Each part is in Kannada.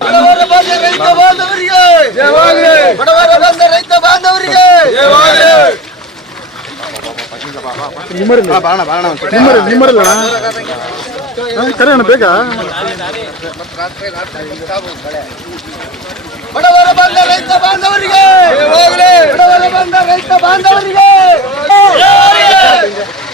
ಬಡವರ ಬಂದ ರೈತ ಬಾಂಧವರಿಗೆ ಬಡವರ ಬಂದ ರೈತ ಬಾಂಧವರಿಗೆ ನಿಮ್ಮರಿ ನಿಮ್ಮರಲ್ಲ ಕರೆ ಅಣ್ಣ ಬೇಗ ಬಡವರ ಬಂದ ರೈತ ಬಾಂಧವರಿಗೆ ಬಡವರ ಬಂದ ರೈತ ಬಾಂಧವರಿಗೆ ಅಣ್ಣ ಹಿಂದೆ ಬರ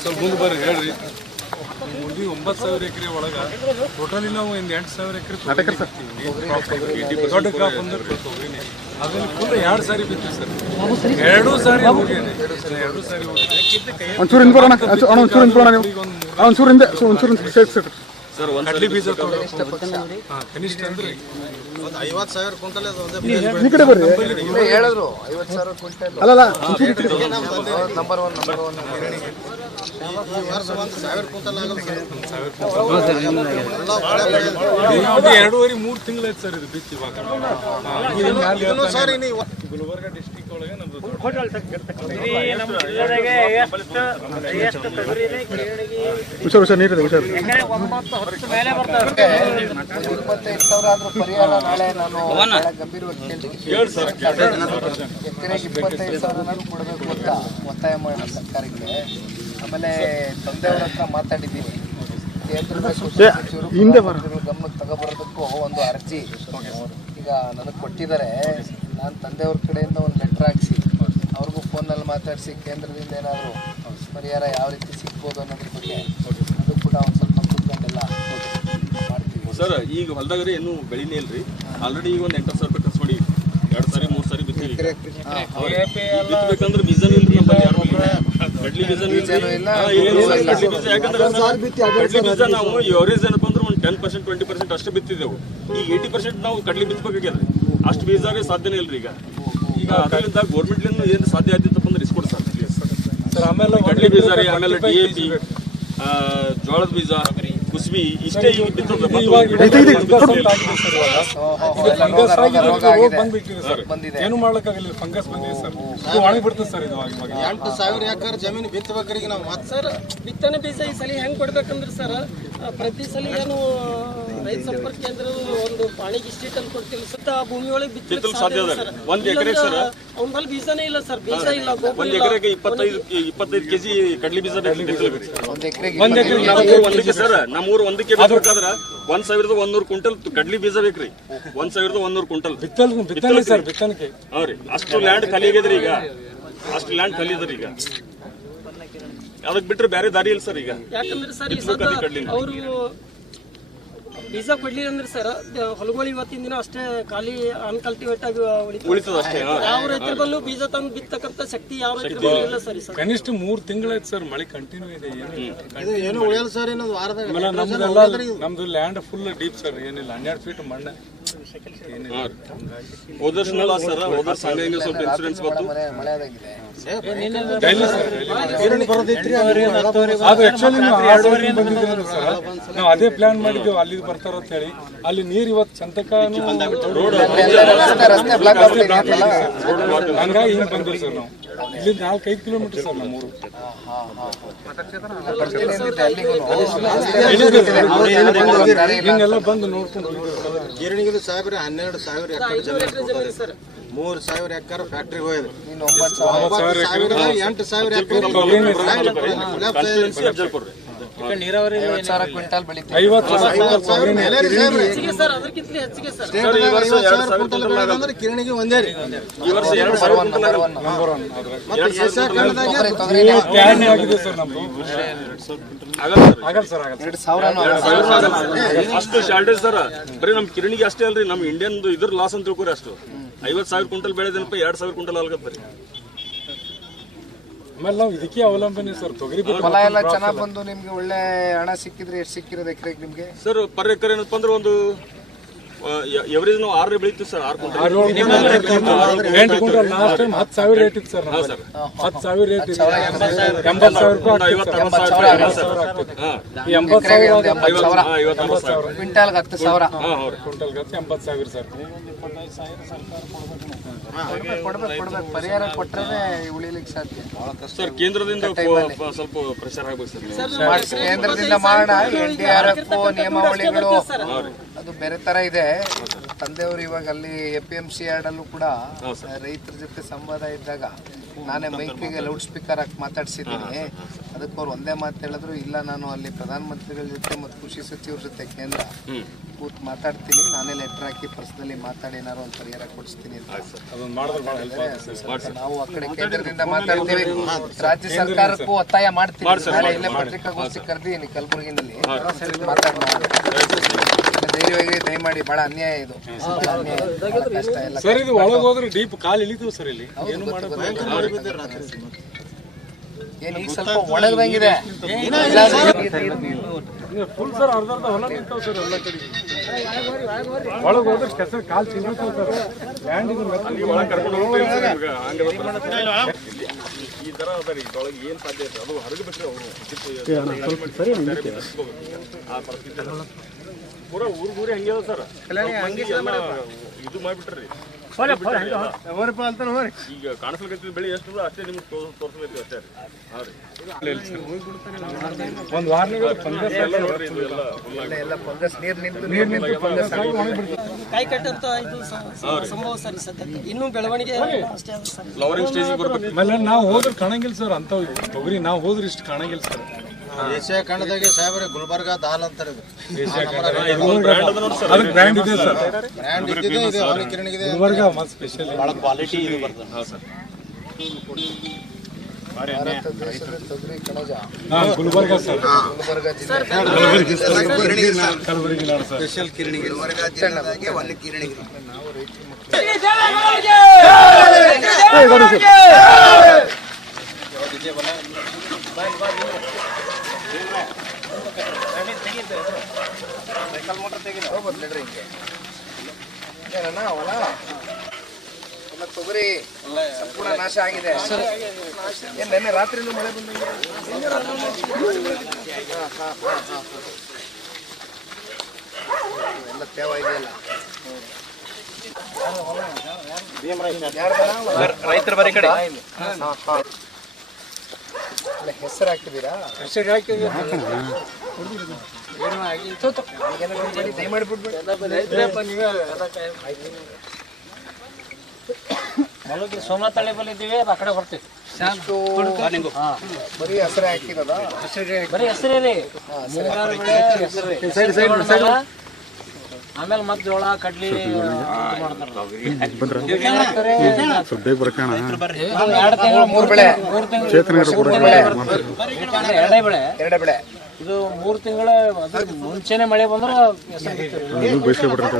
ಸ್ವಲ್ಪ ಮುಂದೆ ಬರ್ರಿ ಹೇಳ್ರಿ ಮುಂದಿ ಒಂಬತ್ತು ಸಾವಿರ ಎಕರೆ ಒಳಗೆ ಟೋಟಲಿ ನಾವು. ಒಂದು ಎಂಟು ಸಾವಿರ ಎಕರೆ ದೊಡ್ಡ ಕ್ರಾಪ್ ಅಂದ್ರೆ ಅದನ್ನು ಫುಲ್ ಎರಡು ಸಾರಿ ಬಿತ್ತು ಸರ್ ಎರಡೂ ಸಾರಿ ಹೋಗೇನೆ ಎರಡು ಸಾರಿ ಹೋಗಿದೆ ಒಂಚೂರು ಹಿಂದೆ, ಒಂಚೂರು- ಹಿಂದೆ ಒಂಚೂರು ಒಂಚೂರು ಸೇರಿ ಕಡ್ಲಿ ಬೀಜ ತೊಗೊಳಕ್ಕೆ ಹಾ, ಸಾವಿರ ಅಂದ್ರೆ ಈ ಕಡೆ ಬರ್ರಿ. ಹೇಳಿದ್ರು ಐವತ್ತು ಸಾವಿರ ಕ್ವಿಂಟಲ್. ಅಲ್ಲಲ್ಲ ಒನ್. ನಂಬರ್ ಒನ್ ಒನ್ ಇದು ಎರಡೂವರೆ ಮೂರು ತಿಂಗಳಾಯ್ತು ಸರ್ ಇದು ಬಿತ್ತು ಇವಾಗ. ಗುಲ್ಬರ್ಗ ಡಿಸ್ಟಿಕ್ ಒಳಗೆ ಹುಷಾರು ಹುಷಾರು ನೀರಿದೆ ಹುಷಾರು. ಇಪ್ಪತ್ತೈದು ಸಾವಿರ ಆದ್ರೂ ಪರಿಹಾರ ನಾಳೆ ನಾನು ಬಹಳ ಗಂಭೀರವಾಗಿ ಕೇಳ್ತೀನಿ ಎಕರೆಗೆ ಇಪ್ಪತ್ತೈದು ಸಾವಿರನಾದ್ರು ಕೊಡಬೇಕು ಅಂತ ಒತ್ತಾಯ ಮಾಡೋಣ ಸರ್ಕಾರಕ್ಕೆ. ಆಮೇಲೆ ತಂದೆಯವ್ರ ಹತ್ರ ಮಾತಾಡಿದ್ದೀನಿ. ಕೇಂದ್ರದ. ಗಮನಕ್ಕೆ ತಗೋಬರೋದಕ್ಕೂ ಒಂದು ಅರ್ಜಿ. ಈಗ ನನಗೆ ಕೊಟ್ಟಿದ್ದಾರೆ. ನಾನು ತಂದೆಯವ್ರ ಕಡೆಯಿಂದ ಒಂದು ಲೆಟ್ರ್ ಹಾಕ್ಸಿ ಅವ್ರಿಗೂ ಫೋನಲ್ಲಿ ಮಾತಾಡಿಸಿ ಕೇಂದ್ರದಿಂದ ಏನಾದರೂ ಪರಿಹಾರ ಯಾವ ರೀತಿ ಸಿಗ್ಬೋದು ಅನ್ನೋದ್ರ ಬಗ್ಗೆ ಅದು ಕೂಡ ಒಂದು ಸ್ವಲ್ಪ ಕೂತ್ಕೊಂಡೆಲ್ಲ ಮಾಡ್ತೀವಿ. ಸರ್ ಈಗ ಹೊಲ್ದಾಗ್ರಿ ಏನು ಬೆಳಿನೇ ಇಲ್ರಿ? ಆಲ್ರೆಡಿ ಈಗ ಒಂದು ಎಂಟು ಸಾವಿರ ರೂಪಾಯಿ ಖರ್ಚು ಮಾಡಿ ಎರಡು ಸಾರಿ ಮೂರು ಸಾರಿ ಬಿತ್ತೀವಿ ಬಿತ್ತಬೇಕಂದ್ರೆ ಬೀಜ ಇಲ್ರಿ ನಮ್ಮಲ್ಲಿ ಯಾರು ಕಡ್ಲಿ ಬೀಜ ಇಲ್ಲ. ಕಡ್ಲಿ ಬೀಜ ಯಾಕಂದ್ರೆ ಕಡ್ಲಿ ಬೀಜ ನಾವು ಎವರೇಜ್ ಏನಪ್ಪ ಅಂದ್ರೆ ಒಂದು ಟೆನ್ ಪರ್ಸೆಂಟ್ ಟ್ವೆಂಟಿ ಪರ್ಸೆಂಟ್ ಅಷ್ಟು ಬಿತ್ತಿದ್ದೆವು. ಈ ಏಯ್ಟಿ ಪರ್ಸೆಂಟ್ ನಾವು ಕಡ್ಲಿ ಬಿತ್ತಬೇಕಾಗ್ಯದ ಅಷ್ಟು ಬೀಜ ಸಾಧ್ಯನೇ ಇಲ್ರಿ ಈಗ. ಈಗ ಅದರಿಂದ ಗೌರ್ಮೆಂಟ್ಲಿಂದ ಏನು ಸಾಧ್ಯ ಆಯ್ತಿತ್ತಪ್ಪ ಅಂದ್ರೆ ಇಸ್ಕೊಡ್ ಸರ್. ಸರ್ ಆಮೇಲೆ ಕಡ್ಲಿ ಬೀಜ ರೀ ಆಮೇಲೆ ಡಿ ಎ ಪಿ ಜೋಳದ ಬೀಜ. ಕುಸ್ಬಿ ಇಷ್ಟೇ ಏನು ಮಾಡ್ಲಿಕ್ಕಾಗಲ್ಲ ಫಂಗಸ್ ಬಂದಿದೆ ಸರ್. ಇದು ಬಿಡ್ತದೆ ಸರ್ ಇದು ಇವಾಗ. ಎಂಟು ಸಾವಿರ ಎಕರೆ ಜಮೀನು ಬಿತ್ತಬೇಕ್ರಿಗೆ ನಾವು ಮತ್ತೆ ಸರ್ ಬಿತ್ತನೆ ಬೀಜ ಈ ಸಲ ಹೆಂಗ್ ಕೊಡ್ಬೇಕಂದ್ರೆ ಸರ್ ಪ್ರತಿ ಸಲ ಏನು ರೈತ ಸಂಪರ್ಕ ಕೇಂದ್ರ ಒಂದು ಪಾಣಿಗೆ ಇಷ್ಟಿಟ್ ಅಂತ ಕೊಡ್ತಿಲ್ಲ ಸುತ್ತ ಆ ಭೂಮಿ ಒಳಗೆ ಬಿತ್ತಲು ಸಾಧ್ಯ ಅವನಲ್ಲಿ. ಸರ್. ಒಂದ್ ಎಕರೆಗೆ ಸರ್? ಅವ್ನ ಬೀಜನೇ ಇಲ್ಲ ಸರ್. ಬೀಜ ಇಲ್ಲ ಒಂದ್ ಎಕರೆಗೆ ಇಪ್ಪತ್ತೈದು ಇಪ್ಪತ್ತೈದು ಕೆಜಿ ಕಡ್ಲಿ ಬೀಜ ಬಿತ್ತಲೇಬೇಕು ಒಂದು ಎಕರೆಗೆ ಒಂದ್ ಎಕರೆ ನಮ್ಮೂರು ಒಂದಕ್ಕೆ ಸರ್ ನಮ್ಮೂರು ಒಂದಕ್ಕೆ ಬೇಕಾದ್ರೆ ಒಂದ್ ಸಾವಿರದ ಒಂದೂರು ಕ್ವಿಂಟಲ್ ಕಡ್ಲಿ ಬೀಜ ಬೇಕ್ರಿ. ಒಂದ್ ಸಾವಿರದ ಒಂದೂರು ಕ್ವಿಂಟಲ್. ಬಿತ್ತಲ್ ಬಿತ್ತನೆ ಸರ್ ಬಿತ್ತನಕ್ಕೆ ಹೌದ್ರಿ. ಅಷ್ಟು ಲ್ಯಾಂಡ್ ಖಾಲಿ ಆಗ್ಯದ್ರಿ ಈಗ. ಅಷ್ಟು ಲ್ಯಾಂಡ್ ಖಾಲಿ ಅದ್ರಿ ಈಗ. ಅದಕ್ಕೆ ಬಿಟ್ರೆ ಬೇರೆ ದಾರಿ ಇಲ್ಲ ಸರ್ ಈಗ. ಯಾಕಂದ್ರೆ ಸರ್ ಈ ಅವರು ಬೀಜ ಕೊಡ್ಲಿಲ್ಲ ಅಂದ್ರೆ ಸರ್ ಹೊಲಗಳು ಇವತ್ತಿನ ದಿನ ಅಷ್ಟೇ ಖಾಲಿ ಅನ್ಕಲ್ಟಿವೇಟ್ ಆಗಿ ಉಳಿತದ. ಅಷ್ಟೇ. ಯಾವ ರೈತರ ಬಲ್ಲೂ ಬೀಜ ತಂದು ಬಿತ್ತಕ್ಕಂತ ಶಕ್ತಿ ಯಾವ ರೈತರ ಬಲ್ಲೂ ಇಲ್ಲ ಸರ್ ಸರ್ ಕನಿಷ್ಠ ಮೂರ್ ತಿಂಗಳಾಯ್ತು ಸರ್ ಮಳೆ ಕಂಟಿನ್ಯೂ ಇದೆ ಏನು ಏನು ಉಳಿಯಲ್ಲ ಸರ್ ಇನ್ನೊಂದು ವಾರದಾಗ. ನಮ್ದು ಲ್ಯಾಂಡ್ ಫುಲ್ ಡೀಪ್ ಸರ್ ಏನಿಲ್ಲ ಹನ್ನೆರಡು ಫೀಟ್ ಮಣ್ಣು. ಹೋದ ವರ್ಷ ಸರ್ ಹೋದ ವರ್ಷ ಹಂಗೆ ಸ್ವಲ್ಪ ಇನ್ಸೂರೆನ್ಸ್ ಬಂತು. ಅದು ಆಕ್ಚುಲಿ ನೀವು ಅದೇ ಪ್ಲಾನ್ ಮಾಡಿದ್ದೇವೆ ಅಲ್ಲಿಗೆ ಬರ್ತಾರ ಅಂತ ಹೇಳಿ. ಅಲ್ಲಿ ನೀರು ಇವತ್ತು ಚಂತಕ ಹಂಗಾಗಿ ಹಿಂಗೆ ಬಂದಿವಿ ಸರ್ ನಾವು. ಇಲ್ಲಿಂದ ನಾಲ್ಕೈದು ಕಿಲೋಮೀಟರ್ ಸರ್ ನಮ್ಮೂರು. ಹಿಂಗೆಲ್ಲ ಬಂದು ನೋಡ್ಕೊಂಡು. ಗಿರಣಿಗಿದು ಸಾವಿರ ಹನ್ನೆರಡು ಸಾವಿರ ಎಕರೆ ಜಮೀನು ಸರ್. ಮೂರು ಸಾವಿರ ಎಕರೆ ಫ್ಯಾಕ್ಟ್ರಿಗೆ ಹೋಯ್ದು ಇನ್ನು ಒಂಬತ್ತು ಸಾವಿರ ಒಂಬತ್ತು ಸಾವಿರ ಎಂಟು ಸಾವಿರ ಎಕರೆ ಸಾವಿರ ಕ್ವಿಂಟಲ್ ಬೆಳಿತೀವಿ. ಕಿರಣಿಗೆ ಒಂದೇ ರೀ. ಅಷ್ಟು ಶಾರ್ಟೇಜ್ ಸರ್. ಬರೀ ನಮ್ ಕಿರಣಿಗೆ ಅಷ್ಟೇ ಅಲ್ರಿ. ನಮ್ ಇಂಡಿಯನ್ ಇದ್ರ ಲಾಸ್ ಅಂತ ತಿಳ್ಕೊರಿ ಅಷ್ಟು. ಐವತ್ ಸಾವಿರ ಕ್ವಿಂಟಲ್ ಬೆಳೆದೇನಪ್ಪ ಎರಡ್ ಸಾವಿರ ಕ್ವಿಂಟಲ್ ಆಗತ್ತೆ ಆಮೇಲೆ ನಾವು ಇದಕ್ಕೆ ಅವಲಂಬನೆ ಸರ್ ತೊಗರಿ ಫಲ ಎಲ್ಲ ಚೆನ್ನಾಗಿ ಬಂದು ನಿಮ್ಗೆ ಒಳ್ಳೆ ಹಣ ಸಿಕ್ಕಿದ್ರೆ ಎಷ್ಟು ಸಿಕ್ಕಿರೋದು ಎಕರೆಗೆ ನಿಮ್ಗೆ? ಸರ್ ಪರ್ ಎಕರೆ ಏನಪ್ಪ ಅಂದ್ರೆ ಒಂದು ಎವರೇಜ್ ನಾವು ಆರನೇ ಬೆಳಿತೀವಿ ಸರ್ ಆರು ಕ್ವಿಂಟಲ್. ಎಂಟು ಕ್ವಿಂಟಲ್ ಲಾಸ್ಟ್ ಟೈಮ್ ಹತ್ತು ಸಾವಿರ ರೇಟ್ ಇತ್ತು ಸರ್ ಹತ್ತು ಸಾವಿರ ರೇಟ್ ಇತ್ತು. ಎಂಬತ್ತು ಸಾವಿರ ರೂಪಾಯಿ ಎಂಬತ್ತು ಸಾವಿರ ಆದ ಎಂಬತ್ತು ಸಾವಿರ ಸರ್. ಐವತ್ತು ಸಾವಿರ ಕ್ವಿಂಟಾಲ್ಗೆ ಹತ್ತು ಸಾವಿರ. ಹಾ ಹೌದು ಕ್ವಿಂಟಲ್ ಎಂಬತ್ತು ಸಾವಿರ ಸರ್. ಕೊಡ್ಬೇಕು ಪರಿಹಾರ ಕೊಟ್ಟರೆ ಉಳಿಲಿಕ್ಕೆ ಸಾಧ್ಯ. ಸರ್ ಕೇಂದ್ರದಿಂದ ಸ್ವಲ್ಪ ಪ್ರೆಷರ್ ಆಗ್ಬೇಕು ಸರ್ ಕೇಂದ್ರದಿಂದ ಮಾಡೋಣ. ಎನ್ ಡಿ ಆರ್ ಎಫ್ ನಿಯಮಾವಳಿಗಳು ಅದು ಬೇರೆ ತರ ಇದೆ. ತಂದೆಯವರು ಇವಾಗ ಅಲ್ಲಿ ಎ ಪಿ ಎಂ ಸಿ ಅಲ್ಲೂ ಕೂಡ ರೈತರ ಜೊತೆ ಸಂವಾದ ಇದ್ದಾಗ ನಾನೇ ಮೈಕಿಗೆ ಲೌಡ್ ಸ್ಪೀಕರ್ ಹಾಕಿ ಮಾತಾಡ್ಸಿದ್ದೀನಿ. ಅದಕ್ಕೆ ಅವ್ರು ಒಂದೇ ಮಾತು ಹೇಳಿದ್ರು ಇಲ್ಲ ನಾನು ಅಲ್ಲಿ ಪ್ರಧಾನಮಂತ್ರಿಗಳ ಜೊತೆ ಮತ್ತು ಕೃಷಿ ಸಚಿವರ ಜೊತೆ ಕೇಂದ್ರ ಕೂತು ಮಾತಾಡ್ತೀನಿ. ನಾನೇ ಲೆಟರ್ ಹಾಕಿ ಪರ್ಸದಲ್ಲಿ ಮಾತಾಡಿ ಏನಾರು ಒಂದು ಪರಿಹಾರ ಕೊಡಿಸ್ತೀನಿ ನಾವು ಆ ಕಡೆ ಕೇಂದ್ರದಿಂದ ಮಾತಾಡ್ತೀವಿ. ರಾಜ್ಯ ಸರ್ಕಾರಕ್ಕೂ ಒತ್ತಾಯ ಮಾಡ್ತೀವಿ ನಾಳೆ ಇಲ್ಲೇ ಪತ್ರಿಕಾಗೋಷ್ಠಿ ಕರೆದಿದ್ದೀನಿ ಕಲಬುರಗಿನಲ್ಲಿ ಮಾತಾಡೋಣ ಧೈರ್ಯವಾಗಿ ದಯಮಾಡಿ ಬಹಳ ಅನ್ಯಾಯ ಇದು. ಸರ್ ಇದು ಒಳಗೆ ಹೋದ್ರೆ ಡೀಪ್ ಕಾಲು ಇಳಿತೀವಿ ಸರ್ ಇಲ್ಲಿ. ಏನು ಏನ್ ಈಗ ಸ್ವಲ್ಪ ಒಣಗದಂಗಿದೆ. ಫುಲ್ ಸರ್ ಅರ್ಧ ಅರ್ಧ ಹೊಲ ನಿಂತಾವ ಸರ್ ಎಲ್ಲ ಕಡೆ. ಒಳಗೆ ಹೋದ್ರೆ ಕೆಸರು ಕಾಲು ಚಿಂದಿರ್ತಾವ ಸರ್. ಇದು ಒಳಗೆ ಕರ್ಕೊಂಡು ಹೋಗ್ತೀವಿ ಸರ್ ಈ ತರ ಅದ ರೀ ಏನು ಏನ್ ಸಾಧ್ಯ ಐತೆ ಅದು ಹೊರಗೆ ಬಿಟ್ರೆ ಅವರು ಆ ಪರಿಸ್ಥಿತಿ. ಪೂರಾ ಊರ್ ಊರೇ ಹಂಗೆ ಅದ ಸರ್. ಇದು ಮಾಡ್ಬಿಟ್ರಿ. ಈಗ ಕಾಣಿಸ್ಲಿಕ್ಕೆ ಬೆಳೆ ಎಷ್ಟು ಅಷ್ಟೇ ನಿಮ್ಗೆ ತೋರಿಸ್ಬೇಕು ಅಷ್ಟೇ ರೀ. ಹಾ ರೀ. ಒಂದು ಕಟ್ಟಂತ ಇದು ಸಂಭವ ಸರ್ ಸದ್ಯಕ್ಕೆ. ಇನ್ನೂ ಬೆಳವಣಿಗೆ ಅಷ್ಟೇ ನಾವು ಹೋದ್ರೆ ಕಾಣಂಗಿಲ್ಲ ಸರ್ ಅಂಥವು ತೊಗರಿ ನಾವು ಹೋದ್ರೆ ಇಷ್ಟು ಕಾಣಂಗಿಲ್ಲ ಸರ್. ಏಷ್ಯಾ ಖಂಡದಾಗೆ ಸಾಹೇಬ್ರೆ ಗುಲ್ಬರ್ಗ ದಾಲ್ ಅಂತಾರೆ ಇದು. ಬ್ರ್ಯಾಂಡ್ ಅದಕ್ಕೆ ಇದೆ ಸರ್. ಬ್ರ್ಯಾಂಡ್ ಇದು ಗುಲ್ಬರ್ಗ ಮತ್ತು ಸ್ಪೆಷಲ್ ಹಾ ಸರ್. ಗುಲ್ಬರ್ಗ ಸರ್. ಗುಲ್ಬರ್ಗ ಜಿಲ್ಲೆ. ಕಲಬುರಗಿ ನಾಡು ಸರ್. ಸ್ಪೆಷಲ್ ಕಿರಣಿಗೆ ತೊಗರಿ ಸಂಪೂರ್ಣ ನಾಶ ಆಗಿದೆ ಏನು ಮಳೆ ಬಂದಿದೆ ಹಾಂ ಹಾಂ ಹಾಂ ಹಾ, ಹಾ. ಎಲ್ಲ ತೇವ ರೈತರ ಬರೀ ಕಡೆ ಹೆಸರು ಹಾಕಿದ್ದೀರಾ? ಹೆಸರು ಹಾಕಿ ದಯಮಾಡಿ ಬಿಡ್ಬೇಡಿ ಸೋಮನಾಥ್ ತಳಿ ಬಲ್ಲಿ ಇದ್ದೀವಿ ಆ ಕಡೆ ಬರ್ತೀವಿ. ಬರೀ ಹೆಸರೇ ಹಾಕಿರೋದ ಬರೀ ಹೆಸರೇ ರೀ ಮುಂಗಾರು ಬೆಳೆ ಹೆಸರು. ಆಮೇಲೆ ಮತ್ತೆ ಜೋಳ ಕಡ್ಲಿ ಸ್ವಲ್ಪ ಬೇಗ ಬರ್ಕೋಣ ಎರಡು ತಿಂಗಳು ಮೂರು ಬೆಳೆ. ಮೂರು ತಿಂಗಳು ಎರಡೇ ಬೆಳೆ. ಎರಡೇ ಬೆಳೆ. ಇದು ಮೂರು ತಿಂಗಳ ಮುಂಚೆನೆ ಮಳೆ ಬಂದ್ರೆ ಬಿಡ್ರಿ ಅಂತ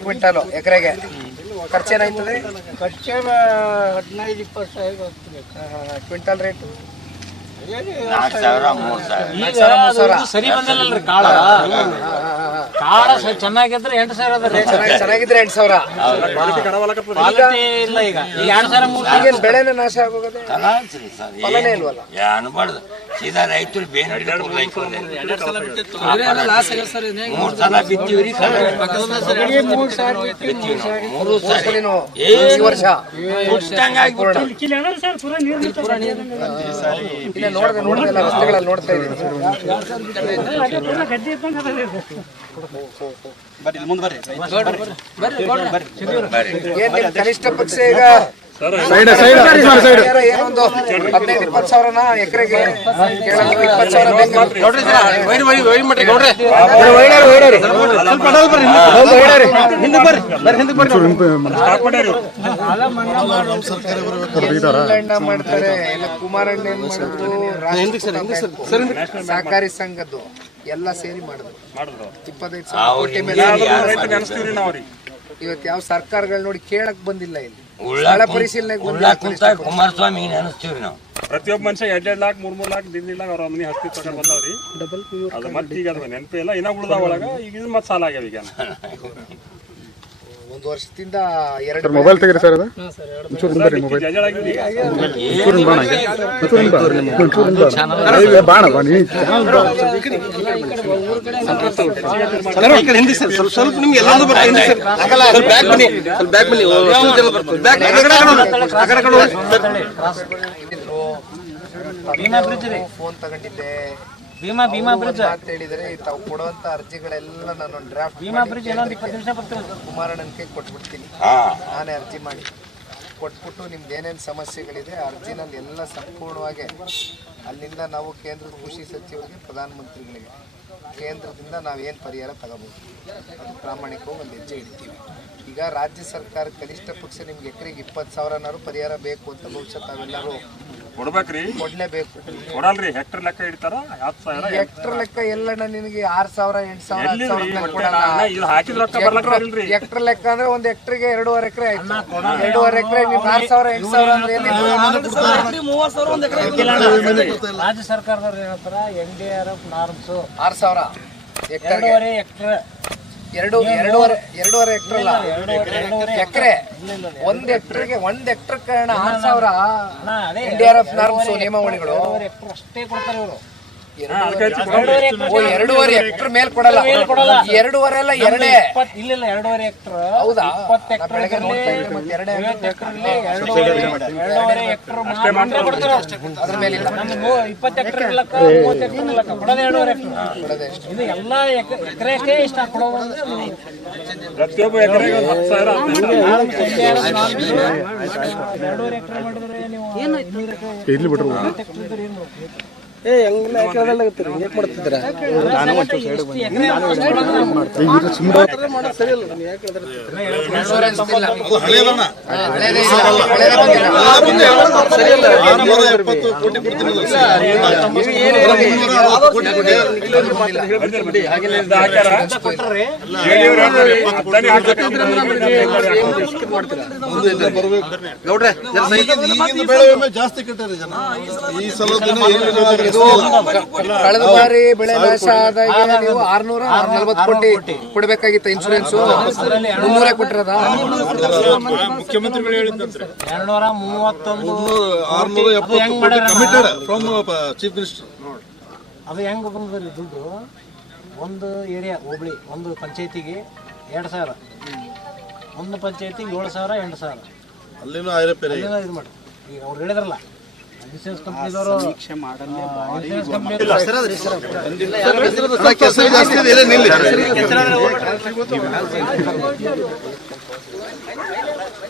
ಕ್ವಿಂಟಾಲು ಏನ್ ಎಕರೆ ಖರ್ಚೇ ಹದಿನೈದು ಇಪ್ಪತ್ತು ಸಾವಿರ ಆಗ್ತದೆ. ಕ್ವಿಂಟಾಲು ಎಕರೆಗೆ ಮೂರೇ ಸಾವಿರ ಕ್ವಿಂಟಾಲ್ ರೇಟು ಈಗ ಅದು ಇದು ಸರಿ ಬಂದಿಲ್ಲಲ್ರಿ ಕಾಳ ಕಾಳ ಸ- ಚೆನ್ನಾಗಿದ್ರೆ ಎಂಟು ಸಾವಿರ ಅದ ರೇಟ್ ಚೆನ್ನಾಗಿ ಚೆನ್ನಾಗಿದ್ರೆ ಎಂಟು ಸಾವಿರ ಕ್ವಾಲಿಟಿ ಇಲ್ಲ ಈಗ ಈಗ ಎರಡು ಸಾವಿರ ಮೂರು ಸಾವಿರ ಈಗೇನ್ ಬೆಳೆನೇ ನಾಶ ಆಗೋಗದೆ ಫಲನೇ ಇಲ್ವಲ್ಲ ಅನ್ಬಾರ್ದು ಸೀದಾ ರೈತರು ಬೇನ್ ಮೂರ್ ಸಲ ಬಿತ್ತೀವ್ರಿ ಮೂರು ಸಲ ಸಲಿನೂ ಈ ವರ್ಷ ಇಲ್ಲ ನೋಡ್ದೆ ನೋಡಿದೆ ಎಲ್ಲ ರಸ್ತೆಗಳಲ್ಲಿ ನೋಡ್ತಾ ಇದ್ದೀನಿ. ಏನ್ ಕನಿಷ್ಠ ಪಕ್ಷ ಈಗ ಸೈಡ್ ಸೈಡ್ ಸೈಡ್ ಏನೊಂದು ಹದಿನೈದು ಇಪ್ಪತ್ತು ಸಾವಿರನ ಎಕರೆಗೆ ಕೇಳೋದು ಇಪ್ಪತ್ತು ಸಾವಿರ ಬೇಕಾ? ಕಲ್ಲಣ್ಣ ಮಾಡ್ತಾರೆ ಇಲ್ಲ ಕುಮಾರಣ್ಣ ಏನ್ ಮಾಡಿದ್ರು ರಾಷ್ಟ್ರೀಯ ಸಹಕಾರಿ ಸಂಘದ್ದು ಎಲ್ಲ ಸೇರಿ ಮಾಡಿದ್ರು. ಇಪ್ಪತ್ತೈದು ಸಾವಿರ ಕೋಟಿ ಮೇಲೆ ಇವತ್ತು ಯಾವ ಸರ್ಕಾರಗಳು ನೋಡಿ ಕೇಳಕ್ ಬಂದಿಲ್ಲ ಇಲ್ಲಿ. ಕುಮಾರಸ್ವಾಮಿ ನೆನೆಸ್ತೀವ್ರಿ ನಾವು? ಪ್ರತಿಯೊಬ್ಬ ಮನುಷ್ಯ ಎರಡ್ ಎರಡ್ ಲಾಕ್ ಮೂರ್ ಮೂರ್ ಲಾಕ್ ದಿನ ಅವ್ರ ಮನೆ ಹಸ್ತಿ ತಗೊಂಡ್ ಬಂದವ್ರಿ. ಅದು ಮತ್ತೆ ಈಗ ಅದು ನೆನಪೇ ಇಲ್ಲ ಇನ್ನ ಉಳ್ದ ಒಳಗ ಈಗ ಇದು ಮತ್ತೆ ಸಾಲ ಆಗ್ಯಾವ ಈಗ ಒಂದು ವರ್ಷದಿಂದ ಎರಡು ಮೊಬೈಲ್ ತೆಗೀರಿ ಸರ್ ಅದು ಒಂಚೂರು ಮೊಬೈಲ್ ಜಜಳ ಆಗಿದೆ ಈಗ ಒಂಚೂರು ಬಾಣ ಒಂಚೂರು ಬಾ ಒಂಚೂರು ಬಾ ಬಾಣ ಬಾ ನೀ ಭೀಮಾ ಬ್ರಿಡ್ಜ್ ರೀ ಫೋನ್ ತಗೊಂಡಿದ್ದೆ ಭೀಮಾ ಭೀಮಾ ಬ್ರಿಡ್ಜ್ ಅಂತ ಹೇಳಿದ್ರೆ ತಾವು ಕೊಡುವಂತ ಅರ್ಜಿಗಳೆಲ್ಲ ನಾನು ಡ್ರಾಫ್ಟ್ ಭೀಮಾ ಬ್ರಿಡ್ಜ್ ಇನ್ನೊಂದು ಇಪ್ಪತ್ತು ನಿಮಿಷ ಬರ್ತೀವಿ ಕುಮಾರಣ್ಣನ್ಗೆ ಕೊಟ್ಬಿಡ್ತೀನಿ. ನಾನೇ ಅರ್ಜಿ ಮಾಡಿ. ಕೊಟ್ಬಿಟ್ಟು ನಿಮ್ದು ಏನೇನು ಸಮಸ್ಯೆಗಳಿದೆ ಅರ್ಜಿನಲ್ಲಿ ಎಲ್ಲ ಸಂಪೂರ್ಣವಾಗಿ ಅಲ್ಲಿಂದ ನಾವು ಕೇಂದ್ರದ ಕೃಷಿ ಸಚಿವರಿಗೆ ಪ್ರಧಾನಮಂತ್ರಿಗಳಿಗೆ ಕೇಂದ್ರದಿಂದ ನಾವೇನು ಪರಿಹಾರ ತಗೋಬೋದು? ಅದು ಪ್ರಾಮಾಣಿಕವಾಗಿ ಒಂದು ಹೆಜ್ಜೆ ಇಡ್ತೀವಿ. ಈಗ ರಾಜ್ಯ ಸರ್ಕಾರ ಕನಿಷ್ಠ ಪಕ್ಷ ನಿಮ್ಗೆ ಎಕರೆಗೆ ಇಪ್ಪತ್ತು ಸಾವಿರನಾರು ಪರಿಹಾರ ಬೇಕು ಅಂತ ಬಹುಶಃ ತಾವೆಲ್ಲರೂ ಕೊಡ್ಬೇಕ್ರಿ. ಕೊಡಲೇಬೇಕು. ಕೊಡಲ್ರಿ ಹೆಕ್ಟರ್ ಲೆಕ್ಕ ಇಡ್ತಾರ ಹತ್ತು ಸಾವಿರ ಹೆಕ್ಟರ್ ಲೆಕ್ಕ ಎಲ್ಲಣ್ಣ ನಿನಗೆ ಆರು ಸಾವಿರ ಎಂಟು ಸಾವಿರ ಹತ್ತು ಎಲ್ಲಿದ್ರಿ ಸಾವಿರ ಕೊಡಲ್ಲ. ಅಣ್ಣ, ಇದು ಹಾಕಿದ ರೊಕ್ಕ ಬರ್ಲಕ್ಕಾಗಿಲ್ರಿ ಹೆಕ್ಟರ್ ಲೆಕ್ಕ ಅಂದ್ರೆ ಒಂದ್ ಎಕ್ಟ್ರಿಗೆ ಎರಡೂವರೆ ಎಕರೆ ಆಯ್ತು. ಎರಡೂವರೆ ಎಕರೆ ನಿಮ್ಗೆ ಆರು ಸಾವಿರ ಎಂಟು ಸಾವಿರ ಅಂದ್ರೆ ಎಲ್ಲಿ ಮೂವತ್ತು ಸಾವಿರ ಒಂದು ಎಕರೆ ರಾಜ್ಯ ಸರ್ಕಾರದವ್ರು ಏನಂತಾರ N D R F norms. ಆರು ಸಾವಿರ. ಎಕರೆಗೆ ಎರಡೂವರೆ ಎಕ್ಟ್ರ ಎರಡು ಎರಡೂವರೆ ಎರಡೂವರೆ ಎಕ್ಟರ್ ಅಲ್ಲ ಎಕರೆ ಒಂದ್ ಎಕ್ಟ್ರಿಗೆ ಒಂದ್ ಎಕ್ಟರ್ ಕಾರಣ ಆರ್ ಸಾವಿರ. N D R F norms ನಿಯಮಾವಳಿಗಳು. ಅಷ್ಟೇ ಕೊಡ್ತಾರೆ ಇವರು. ಎರಡೂವರೆ- ಓ ಎರಡೂವರೆ ಎಕ್ಟರ್ ಮೇಲ್ ಕೊಡಲ್ಲ. ಎರಡೂವರೆ ಅಲ್ಲ ಎರಡೇ. ಇಲ್ಲ ಇಲ್ಲ ಎರಡೂವರೆ ಎಕ್ಟ್ರ್. ಹೌದಾ? ಇಪ್ಪತ್ತು ಎಕ್ಟ್ರ್ ಎರಡೂವರೆ ಎಕ್ಟರ್. ಅದ್ರ ಮೇಲಿಲ್ಲ ನಮ್ಮ ಇಪ್ಪತ್ತು ಎಕ್ಟ್ರ್ ಲೆಕ್ಕ ಮೂವತ್ತು ಎಕ್ಟ್ರ್ ಲೆಕ್ಕ ಕೊಡೋದೇ ಎರಡೂವರೆ ಎಕ್ಟ್ರ್. ಇದು ಎಲ್ಲ ಎಕರೆಗೆ ಇಷ್ಟ ಕೊಡೋದು ಪ್ರತಿಯೊಬ್ಬ ಎಕರೆಗೆ ಒಂದು ಹತ್ತು ಸಾವಿರ ಎರಡೂವರೆ ಎಕರೆ ಮಾಡಿದ್ರೆ ನೀವು ಇನ್ನೂರು ಎಕರೆ ಏನ್ ಏನು? ಏ ಹೆಂಗ್ ಎಕರೆ ಮಾಡ್ತಿದ್ರ ಈಗಿನ ಬೆಳೆ ಜಾಸ್ತಿ ಕಟ್ಟಾರೆ ಜನ. ಈ ಸಲ ದಿನ ಆದ್ರೆ ಕಳೆದ ಬಾರಿ ಬೆಳೆ ನಾಶ ಆದಾಗ ನೀವು ಆರ್ನೂರ ನಲ್ವತ್ತು ಕೋಟಿ ಕೊಡ್ಬೇಕಾಗಿತ್ತು ಇನ್ಶೂರೆನ್ಸ್ ಮುನ್ನೂರ ಕೊಟ್ಟಿರದ? ಮುಖ್ಯಮಂತ್ರಿಗಳು ಹೇಳಿದ್ದಂತ್ರಿ ಎರಡ್ನೂರ ಮೂವತ್ತೊಂದು ಆರ್ನೂರ ಎಪ್ಪತ್ತು ಕೋಟಿ ಕಮಿಟೆಡ್ ಫ್ರಮ್ ಚೀಫ್ ಮಿನಿಸ್ಟರ್ ಅದು ಹೆಂಗ್ ಬಂದ್ರಿ ದುಡ್ಡು? ಒಂದು ಏರಿಯಾ ಹೋಬಳಿ ಒಂದು ಪಂಚಾಯತಿಗೆ ಎರಡು ಸಾವಿರ. ಒಂದು ಪಂಚಾಯತಿಗೆ ಏಳು ಸಾವಿರ ಎಂಟು ಸಾವಿರ. ಅಲ್ಲಿನೂ ಇದು ಮಾಡಿ. ಈಗ ಅವ್ರು ಹೇಳಿದ್ರಲ್ಲ ಇನ್ಸೂರೆನ್ಸ್ ಕಂಪ್ನಿದವರು ಇನ್ಸೂರೆನ್ಸ್ ಕಂಪ್ನಿ ಕೆಲಸ ಜಾಸ್ತಿ ಇದೆ ಇಲ್ಲೇ ನಿಲ್ಲಿ.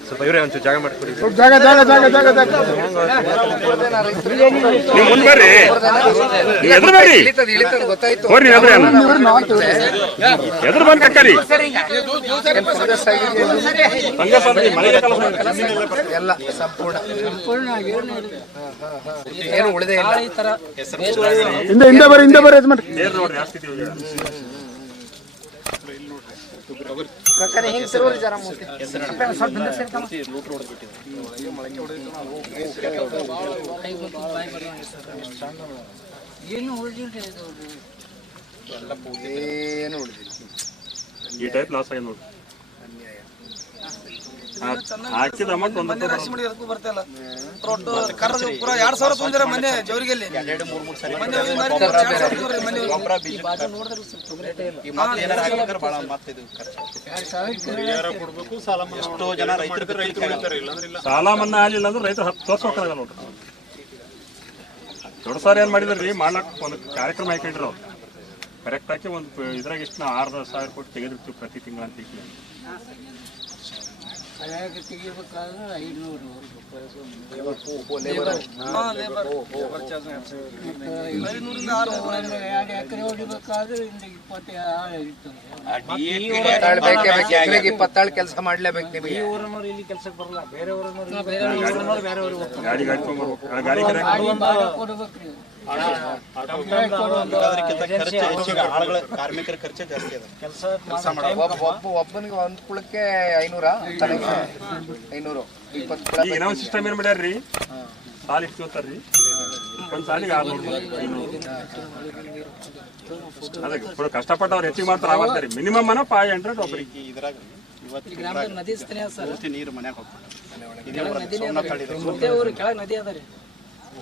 ಸ್ವಲ್ಪ ಜಾಗ ಜಾಗ ಜಾಗ ಜಾಗ ಜಾಗ ಬರ್ರಿ. ಬರ್ರಿ. ಎದ್ರ. ಎದ್ರ ಬಂದ್ ಕಕ್ಕರಿ. ಎಲ್ಲ ಸಂಪೂರ್ಣ. ಸಂಪೂರ್ಣ ಏನು ಉಳಿದೇ ಇಲ್ಲ. ಹಿಂದೆ ಹಿಂದೆ ಬರ್ರಿ ಹಿಂದೆ ಬರ್ರಿ ಯಜಮಾನ್ರಿ. ಏನು ಉಳಿದಿಲ್ಲ ಈ ಟೈಪ್ ಲಾಸ್ ಆಗಿದೆ ನೋಡ್ರಿ. ಹಾಕಿದ ಅಮೌಂಟ್ ಒಂದು ಬರ್ತಿಲ್ಲ ರೊಟ್ಟು ಕರ್ದು ಪೂರ ಎರಡ್ ಸಾವಿರ ತೊಂದ್ರೆ ಮನೆ ಜವರಿಗೆಲ್ಲಿ ಮೊನ್ನೆ ಹೋಗಿ ಮಾರಿ ಎರಡ್ ಸಾವಿರ ತೊಗೊಂಡ್ರಿ ಮೊನ್ನೆ ಹೋಗಿ. ಸಾಲ ಮನ್ನಾ ಆಗಲಿಲ್ಲ ಅಂದ್ರೆ ರೈತರು ಹತ್ತು ವರ್ಷ ಹೋಗ್ತಾರೆ ನೋಡ್ರಿ. ದೊಡ್ಡ ಸಾರಿ ಏನ್ ಮಾಡಿದ್ರಿ? ಮಾಡ್ಲಾಕ್ ಒಂದು ಕಾರ್ಯಕ್ರಮ ಹಾಕೊಂಡ್ರಿ ಅವ್ರು. ಕರೆಕ್ಟ್ ಆಗಿ ಒಂದು ಇದ್ರಾಗ ಎಷ್ಟು ಆರು ಸಾವಿರ ಕೋಟಿ ತೆಗೆದಿರ್ತೀವಿ ಪ್ರತಿ ತಿಂಗಳ ಅಂತ ಈಗ ಹಾ, ಎರಡು ಎಕರೆ ಹೊಡಿಬೇಕಾದ್ರೆ ಇಪ್ಪತ್ತಾಳು ಬೇಕೇ ಬೇಕು ಎಕರೆಗೆ ಇಪ್ಪತ್ತಾಳು ಕೆಲಸ ಮಾಡ್ಲೇಬೇಕು ನಿಮಗೆ. ಈ ಊರಿನವ್ರು ಇಲ್ಲಿ ಕೆಲ್ಸಕ್ಕೆ ಬರಲ್ಲ. ಬೇರೆ ಊರಿನವ್ರು ಬೇರೆ ಊರಿನವ್ರು ಬೇರೆ ಊರಿಗೆ ಹೋಗ್ತಾರೆ. ಕಾರ್ಮಿಕರ ಖರ್ಚು ಜಾಸ್ತಿ ಅದ. ಕೆಲಸ ಒಬ್ಬ ಒಬ್ಬ ಒಬ್ಬನಿಗೆ ಒಂದು ಕುಳಕ್ಕೆ ಐನೂರ ಐನೂರು ಈಗ ಇನ್ನೊಂದು ಸಿಸ್ಟಮ್ ಏನ್ ಮಾಡ್ಯಾರ್ರಿ? ಸಾಲ ಇಷ್ಟು ತೋತಾರ್ರಿ ಒಂದ್ ಸಾಲಿಗೆ ಆರ್ನೂರು ಅದಕ್ಕೆ ಕಷ್ಟಪಟ್ಟು ಅವ್ರು ಹೆಚ್ಚಿಗೆ ಮಾಡ್ತಾರೆ ಆವತ್ತಾರೆ ಮಿನಿಮಮ್ ಅನ್ನ ಫೈವ್ ಹಂಡ್ರೆಡ್ ಒಬ್ಬರಿಗೆ ಇದ್ರಾಗ ಇವತ್ತು ಗ್ರಾಮದ ನದಿ ಸರ್. ಪೂರ್ತಿ ನೀರು ಮನ್ಯಾಗ ಹೋಗ್ತಾರೆ ಕೆಳಗ್ ನದಿನೇ ಅದ ರೀ.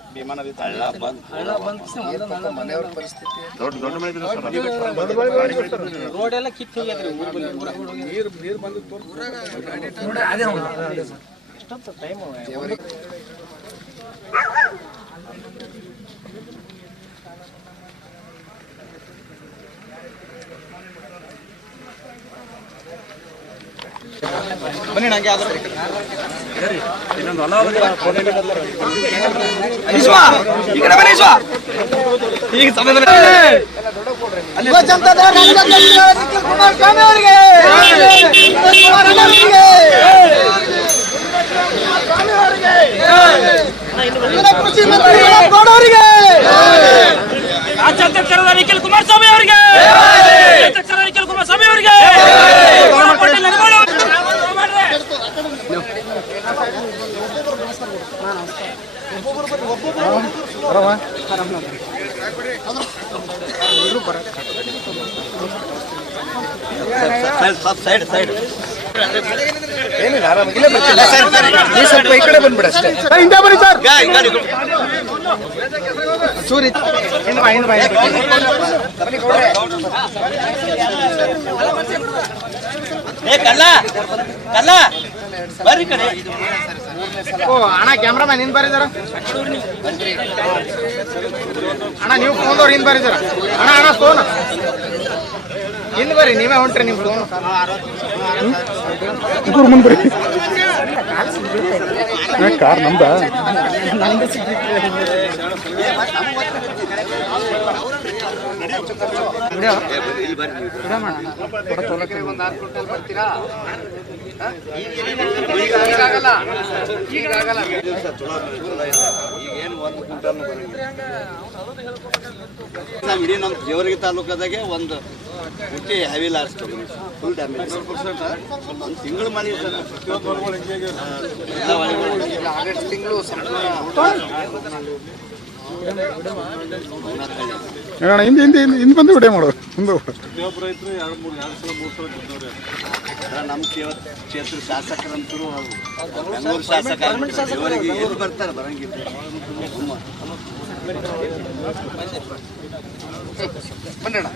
ಮುದ್ದೆ ಎಲ್ಲ ಕಿತ್ತು ನದಿ ಅದ ರೀ ಭೀಮಾ ನದಿ ಹಳ್ಳ ಬಂದ್ ತಕ್ಷಣ ಒಂದೊಂದ್ ಹಳ್ಳ ಮನೆಯವ್ರ ಪರಿಸ್ಥಿತಿ ದೊಡ್ಡ ದೊಡ್ಡ ಮನೆ ಬಿದ್ದ ಸರ್ ರೋಡ್ ಎಲ್ಲ ಕಿತ್ತು ಹೋಗ್ಯದ್ರಿ ಊರ್ ಬಲ್ಲಿ ಊರಾಗ್ ಹೋಗ್ಯದ. ಇಷ್ಟೊತ್ತು ಟೈಮ್ ಬನ್ನಿ ನಂಗೆ ಆದ್ರೆ ಕೃಷಿ ಮಂತ್ರಿ ಅವರಿಗೆ. ರಾಜ್ಯಾಧ್ಯಕ್ಷರಾದ ನಿಖಿಲ್ ಕುಮಾರಸ್ವಾಮಿ ಅವರಿಗೆ ಅಧ್ಯಕ್ಷರಾದ ನಿಖಿಲ್ ಕುಮಾರಸ್ವಾಮಿ ಅವರಿಗೆ ಪಟೇಲ್ ನಿರ್ಮಾಣ ಮಾಡ್ರಿ. ಏನಿಲ್ಲ ಬರ್ತಿಲ್ಲ ಸ್ವಲ್ಪ ಈ ಕಡೆ ಬಂದ್ಬಿಡ ಅಷ್ಟೇ ಹಿಂದೆ ಬನ್ನಿ ಸರ್. ಏ ಕಲ್ಲ ಕಲ್ಲ, ಬರ್ರಿ ಕಡೆ ಓ ಅಣ್ಣ ಕ್ಯಾಮ್ರಾಮನ್ ಹಿಂದ್ ಬರಿದಾರ? ಅಣ್ಣ ನೀವು ಫೋನ್ದವ್ರು ಹಿಂದ್ ಬರ್ರಿ ಸರ್ ಅಣ್ಣ ಅಣ್ಣ ಫೋನ್ ಹಿಂದ್ ಬರ್ರಿ ನೀವೇ ಹೊಂಟ್ರಿ ನಿಮ್ ಫೋನ್ ಮುಂದೆ ಬರ್ರಿ ಕಾರ್ ನಮ್ದ? ಒಂದ್? ಈಗ ಈಗಾಗಲ್ಲ ಈಗಾಗಲ್ಲ ನಾವು ಇಡೀ ನಮ್ಮ ಜೇವರ್ಗಿ ತಾಲೂಕದಾಗೆ ಒಂದು ಪೂರ್ತಿ ಹೆವಿ ಲಾಸ್ ಫುಲ್ ಡ್ಯಾಮೇಜ್ ಒಂದು ತಿಂಗಳು. ಈಗ ಆಗಸ್ಟ್ ತಿಂಗಳು ಅಣ್ಣ ಹಿಂದೆ ಹಿಂದೆ ಹಿಂದೆ ಹಿಂದೆ ಬಂದು ವಿಡಿಯೋ ಮಾಡು ಮುಂದೆ ಪ್ರತಿಯೊಬ್ಬ ರೈತರು ಎರಡು ಮೂರು ಎರಡು ಸಲ ಮೂರು ಸಲ ಬಿದ್ದವ್ರೆ ನಮ್ಮ ಕ್ಷೇತ್ರ ಕ್ಷೇತ್ರ ಶಾಸಕರಂತರೂ ಬೆಂಗಳೂರು ಶಾಸಕ ಎಲ್ಲಿ ಬರ್ತಾರೆ ಬರಂಗಿಲ್ಲ ಇಲ್ಲ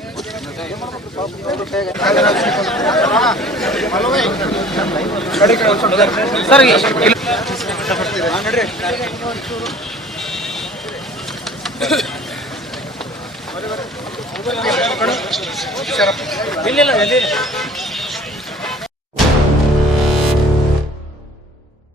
ಇಲ್ಲ ಎಲ್ಲಿ